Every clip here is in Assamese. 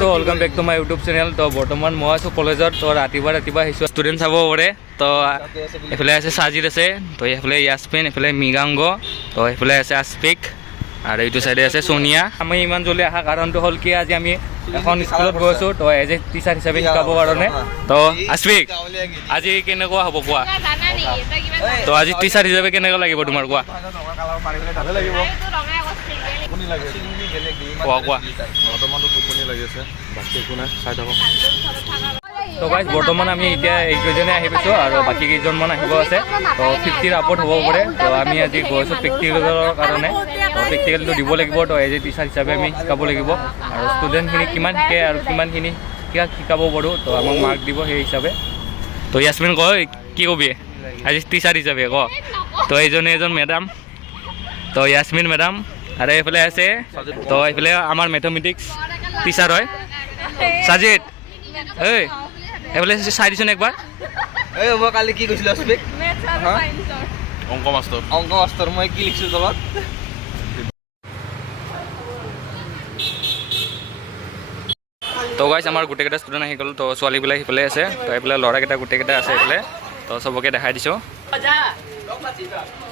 তো welcome back to my YouTube channel. তো বৰ্তমান মই আছোঁ কলেজত। তো ৰাতিপুৱা আহিছোঁ ষ্টুডেণ্ট চাব পাৰে। তো এইফালে আছে সাজিদ আছে, তো এইফালে ইয়াসমিন, এইফালে মৃগাংগ, তো এইফালে আছে আস্পিক, আৰু এইটো চাইডে আছে সোনিয়া। আমি ইমান জলদি অহা কাৰণটো হ'ল কি আজি আমি এখন স্কুলত গৈ আছোঁ, তো এজ এ টিচাৰ হিচাপে শিকাবৰ কাৰণে। তো আস্পিক আজি কেনেকুৱা হ'ব কোৱা? তো আজি টিচাৰ হিচাপে কেনেকুৱা লাগিব তোমাৰ কোৱা? তো গাইজ বৰ্তমান আমি এতিয়া এইকেইজনে আহি পাইছোঁ আৰু বাকী কেইজনমান আহিব আছে। তো 50ৰ আপত হ'ব পাৰে। তো আমি আজি গৈছোঁ প্ৰেক্টিকেলৰ কাৰণে। তো প্ৰেক্টিকেলটো দিব লাগিব। তো এজ এ টিচাৰ হিচাপে আমি শিকাব লাগিব আৰু ষ্টুডেণ্টখিনি কিমান শিকে আৰু কিমানখিনি শিকাব পাৰোঁ, তো আমাক মাৰ্ক দিব সেই হিচাপে। তো ইয়াসমিন কয় কি কবি আজি টিচাৰ হিচাপে ক? তো এজন মেডাম, তো ইয়াসমিন মেডাম, আৰু এইফালে আছে, তো এইফালে আমাৰ মেথমেটিক্স টিচাৰ হয় সাজিদ। এই এইফালে চাই দিছোন একবাৰ। এই মই কালি কি কৈছিলোঁ আস্পিক? অংক মাষ্টৰ মই কি লিখিছোঁ তলত? তো গাইজ আমাৰ গোটেইকেইটা ষ্টুডেণ্ট আহি গ'ল। তো ছোৱালীবিলাক সিফালে আছে, তো এইফালে ল'ৰাকেইটা গোটেইকেইটা আছে এইফালে। তো চবকে দেখাই দিছোঁ।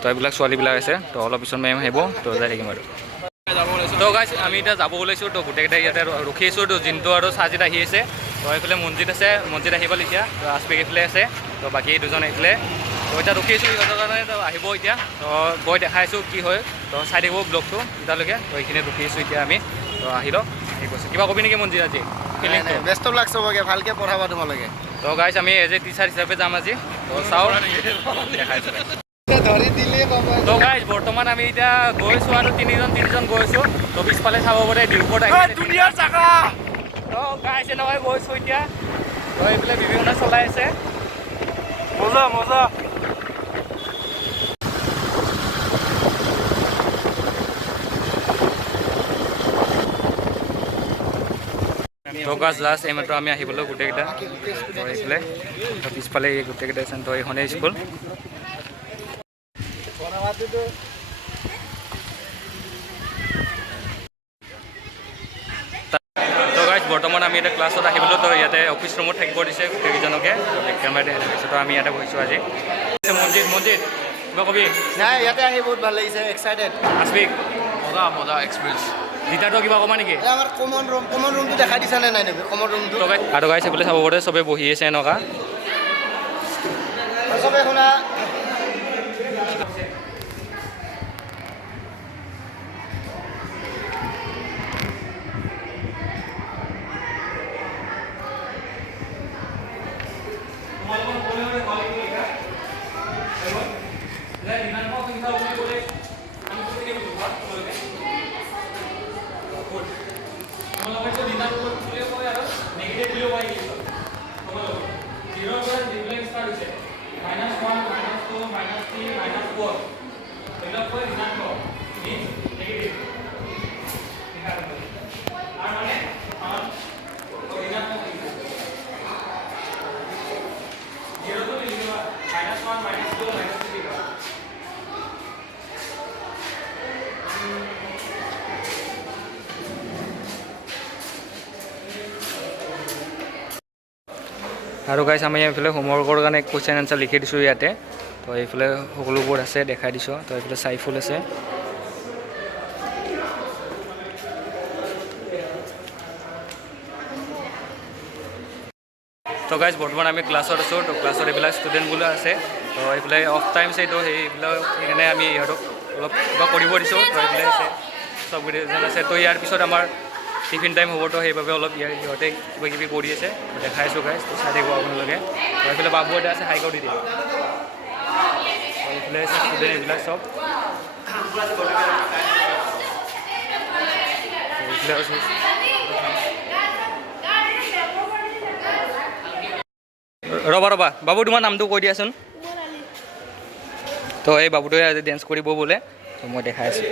তো এইবিলাক ছোৱালীবিলাক আছে। তো অলপ পিছত মেম আহিব, তো যাই থাকিম আৰু। তো গাইজ আমি এতিয়া যাব ওলাইছোঁ। তো গোটেইকেইটা ইয়াতে ৰখি আছোঁ। তো জিন্তু আৰু সাজিদ আহি আছে। তো এইফালে মনজিত আছে, মনজিত আহিব এতিয়া। তো আস্পিক এইফালে আছে, তো বাকী দুজন এইফালে। তো এতিয়া ৰখি আছোঁ সিহঁতৰ কাৰণে। তো আহিব এতিয়া। তো গৈ দেখাই আছোঁ কি হয়। তো চাই থাকিব ব্লগটো তেতিয়ালৈকে। তো এইখিনিত ৰখি আছোঁ এতিয়া আমি। তো আহি লওক, ঠিক আছে। কিবা কবি নেকি মনজিত আজি? বেষ্ট অফ লাক চবকে, ভালকৈ পঢ়াবা তোমালোকে। তো গাইজ আমি এজ এ টিচাৰ হিচাপে যাম আজি। তো চাওঁ দেখাইছোঁ। ধৰি দিলে বাবা। তো গাইজ বৰ্তমান আমি এতিয়া গৈছোঁ আৰু তিনিজন গৈছোঁ। তো পিছফালে চাব পাৰে ডিউকত আহিছে। তো গাইজ এনেকৈ গৈছোঁ এতিয়া। তো এইফালে বিভিন্ন চলাই আছে। মজা। তো গাছ লাষ্ট এইমাত্ৰ আমি আহিবলৈ গোটেইকেইটা। তো এইফালে পিছফালে গোটেইকেইটা আছে। তো এইখনেই স্কুল। তো গাইজ বৰ্তমান আমি এতিয়া ক্লাছত আহিবলৈ। তো ইয়াতে অফিচ ৰুমত থাকিব দিছে গোটেইকেইজনকে। কেমেৰা দেখাইছোঁ। তো আমি ইয়াতে বহিছোঁ আজি। মনজিত কিবা কবি? নাই, ইয়াতে আহি বহুত ভাল লাগিছে, এক্সাইটেড। আস্পিক মজা এক্সপিৰিয়েঞ্চ। জিতাটো কিবা কমা নেকি? আমাৰ কমন ৰুমটো দেখাই দিছানে নাই নেকি? কমন ৰুমটো আৰু গাইজ এইফালে চাব পাৰে চবে বহি আছে এনেকুৱা। চবে শুনা। আৰু গাইজ আমি এইফালে হোমৱৰ্কৰ কাৰণে কুৱেশ্যন এনচাৰ লিখি দিছোঁ ইয়াতে। তো এইফালে সকলোবোৰ আছে দেখাই দিছোঁ। তো এইফালে চাইফুল আছে। তো গাইজ বৰ্তমান আমি ক্লাছত আছোঁ। তো ক্লাছত এইবিলাক ষ্টুডেণ্টবোৰ আছে। তো এইফালে অফ টাইম আছে। তো সেইবিলাক সেইকাৰণে আমি ইহঁতক অলপ কিবা কৰিব দিছোঁ। তো এইফালে আছে চবকেইজন আছে। তো ইয়াৰ পিছত আমাৰ টিফিন টাইম হ'ব। তো সেইবাবে অলপ সিহঁতে কিবা কিবি কৰি আছে, দেখাইছোঁ গাইজ। তো চাই থাকিব আপোনালোকে। তো এইফালে বাবু এটা আছে, হাইকাও দি দিয়ে। এইফালে আছে ষ্টুডেণ্ট এইবিলাক চব। এইফালে আছে ৰ'বা বাবু, তোমাৰ নামটো কৈ দিয়াচোন। তো এই বাবুটোৱে আজি ডেন্স কৰিব বোলে। তো মই দেখাই আছোঁ।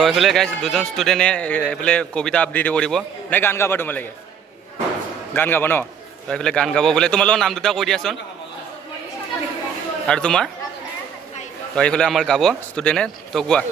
তো এইফালে গাইছ দুজন ষ্টুডেণ্টে এইফালে কবিতা আবৃত্তি কৰিব নে গান গাবা তোমালোকে গান গাব ন তো এইফালে গান গাব বোলে তোমালোকৰ নাম দুটা কৈ দিয়াচোন আৰু তোমাৰ তো এইফালে আমাৰ গাব ষ্টুডেণ্টে তো গোৱা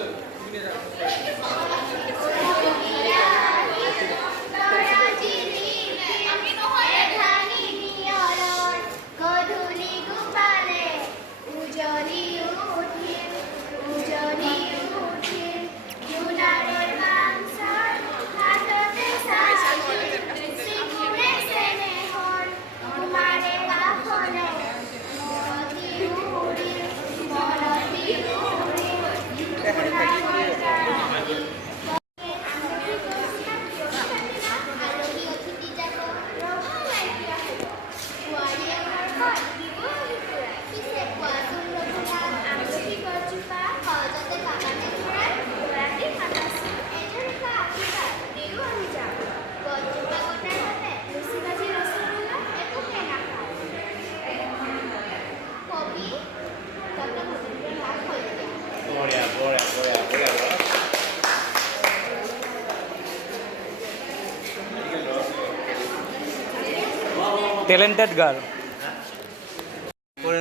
টেলেণ্টেড গাৰ্ল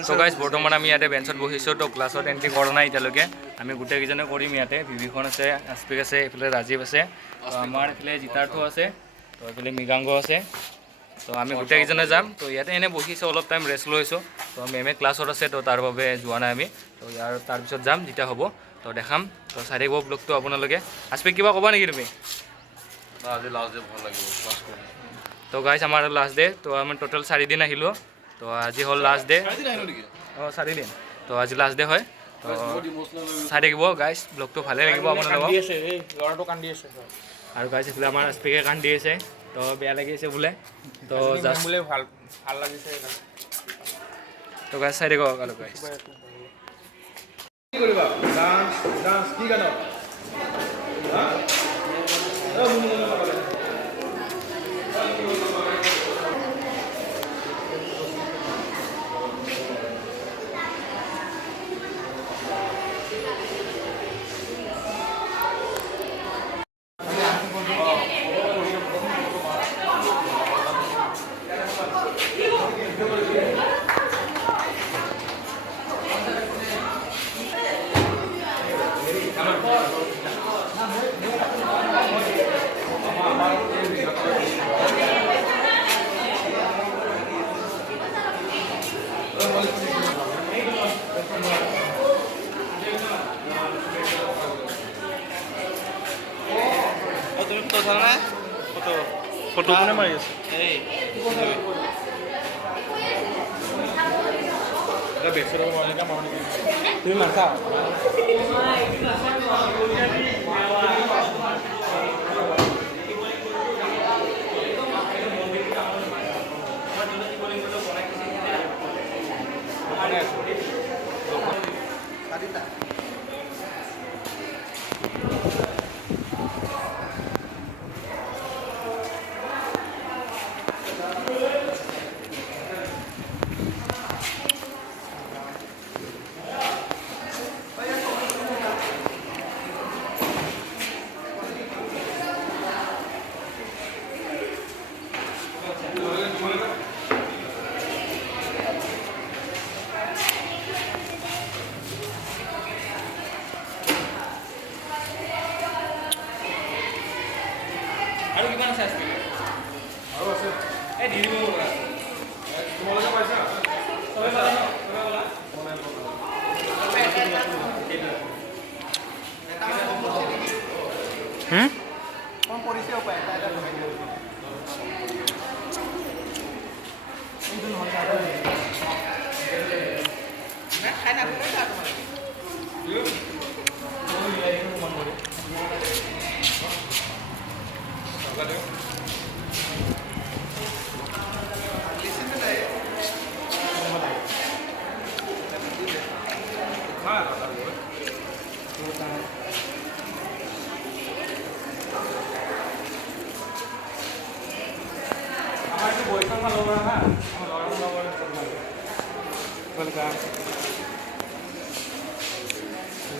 তো গাইজ বৰ্তমান আমি ইয়াতে বেঞ্চত বহিছোঁ তো ক্লাছত এণ্ট্ৰি কৰা নাই এতিয়ালৈকে আমি গোটেইকেইজনে কৰিম ইয়াতে ভিভিখন আছে আস্পিক আছে এইফালে ৰাজীৱ আছে তো আমাৰ এইফালে জিতাৰ্থ আছে তো এইফালে মৃগাংগ আছে তো আমি গোটেইকেইজনে যাম তো ইয়াতে এনেই বহিছোঁ অলপ টাইম ৰেষ্ট লৈছোঁ তো মেমে ক্লাছত আছে তো তাৰ বাবে যোৱা নাই আমি তো ইয়াৰ তাৰপিছত যাম যেতিয়া হ'ব তো দেখাম তো চাই থাকিব ব্লগটো আপোনালোকে আস্পিক কিবা ক'বা নেকি তুমি আজি লাষ্ট ডে ভাল লাগিব ক্লাছ কৰি তো গাইজ আমাৰ লাষ্ট ডে তো আমি টোটেল 4 দিন আহিলোঁ তো আজি হ'ল লাষ্ট ডে অঁ 4 দিন তো আজি লাষ্ট ডে হয় তো চাই থাকিব গাইজ ব্লগটো ভালে লাগিব আপোনালোকক ল'ৰাটো কান্দি আছে আৰু গাইজ এইফালে আমাৰ স্পীকাৰ কান্দি আছে তো বেয়া লাগি আছে বোলে তো জাষ্ট বোলে ভাল লাগিছে তো গাইজ চাই থাকিব আৰু গাইজ কি কৰিবা ডান্স ডান্স কি গানত তুমি ফটো উঠা নাই ফটো কোনে মাৰি আছে এই তুমি মাছা আৰু কিমান আছে আস্পিক আৰু আছে এই দি দিব তোমালোকে পাইছা চবে পালা ন চবে পালা কম পৰিছে উপায় খাই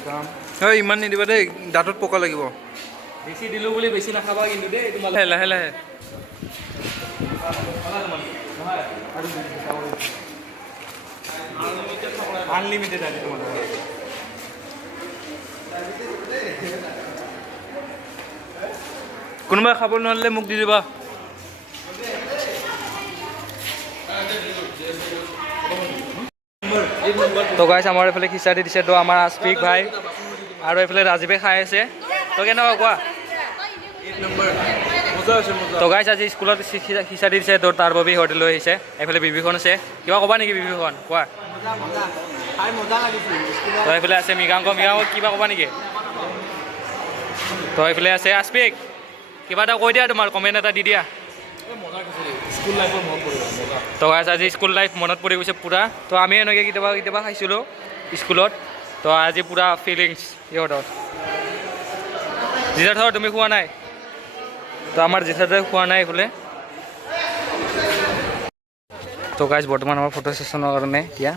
Welcome. হয় ইমান নিদিবা দেই দাঁতত পকা লাগিব বেছি দিলোঁ বুলি বেছি নাখাবা কিন্তু দেই তোমালোকে লাহে লাহে আনলিমিটেড আজি তোমালোকৰ কোনোবাই খাব নোৱাৰিলে মোক দি দিবা তো গাইছ আমাৰ এইফালে খিচাৰি দিছে তো আমাৰ আস্ফিক ভাই আৰু এইফালে ৰাজীৱে খাই আছে তো কেনেকুৱা কোৱা তো গাইছ আজি স্কুলত খিচাৰি দিছে তো তাৰ বাবে সিহঁতে লৈ আহিছে এইফালে বিবিখন আছে কিবা ক'বা নেকি বিবিখন কোৱা তো এইফালে আছে মৃগাংক কিবা ক'বা নেকি তো এইফালে আছে আস্ফিক কিবা এটা কৈ দিয়া তোমাৰ কমেণ্ট এটা দি দিয়া তো গাইছ আজি স্কুল লাইফ মনত পৰি গৈছে পূৰা তো আমি এনেকৈ কেতিয়াবা খাইছিলোঁ স্কুলত তো আজি পূৰা ফিলিংছ সিহঁতৰ জিজাথৰ তুমি খোৱা নাই তো আমাৰ জিজাথে খোৱা নাই এইফালে তো গাইছ বৰ্তমান আমাৰ ফটো ছেশ্যনৰ কাৰণে এতিয়া